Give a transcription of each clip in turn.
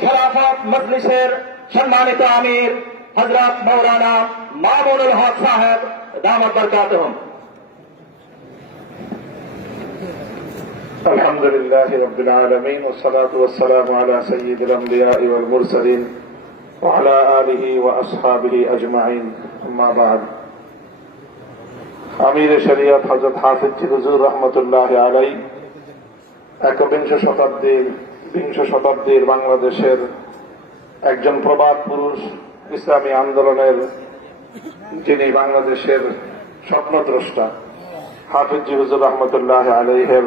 খেলাফত মজলিসের সম্মানিত আমির হজরত মৌলানা মামুনুল হক সাহেব দামত বরকাত الحمد لله رب العالمين والصلاة والسلام على سيد الأنبياء والمرسلين وعلى آله وأصحابه أجمعين أما بعد আমির শরিয়ত হজরত হাফিজ চিরুজুর রহমতুল্লাহ আলাই একবিংশ শতাব্দীর বিংশ শতাব্দীর বাংলাদেশের একজন প্রবাদ পুরুষ ইসলামী আন্দোলনের যিনি বাংলাদেশের স্বপ্নদ্রষ্টা, হাফিজ জিহুজুর রহমতুল্লাহ আলাইহের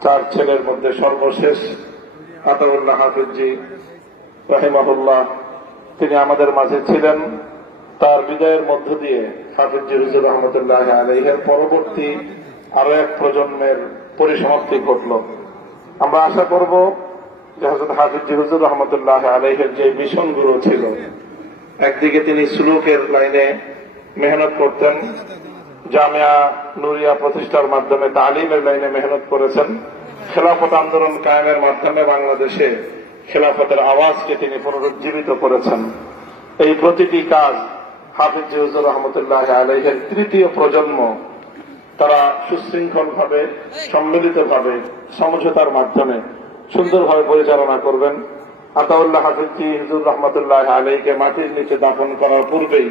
চার ছেলের মধ্যে সর্বশেষ আতাউল্লাহ হাফিজি রহিমাহুল্লাহ। তিনি আমাদের মাঝে ছিলেন। তার বিদায়ের মধ্য দিয়ে হাফিজ জিহুজুর রহমতুল্লাহ আলাইহের পরবর্তী আরও এক প্রজন্মের পরিসমাপ্তি ঘটল। আমরা আশা করব খেলাফত আন্দোলন কায়েমের মাধ্যমে বাংলাদেশে খেলাফতের আওয়াজকে তিনি পুনরুজ্জীবিত করেছেন। এই প্রতিটি কাজ হাফিজ জিহুজুর রহমতুল্লাহ আলহের তৃতীয় প্রজন্ম তারা সুশৃঙ্খল ভাবে সম্মিলিত ভাবে সমঝোতার মাধ্যমে সুন্দরভাবে পরিচালনা করবেন। আতাউল্লাহ হাফিজি হিজুর রহমতুল্লাহ আলহীকে মাটির নিচে দাফন করার পূর্বেই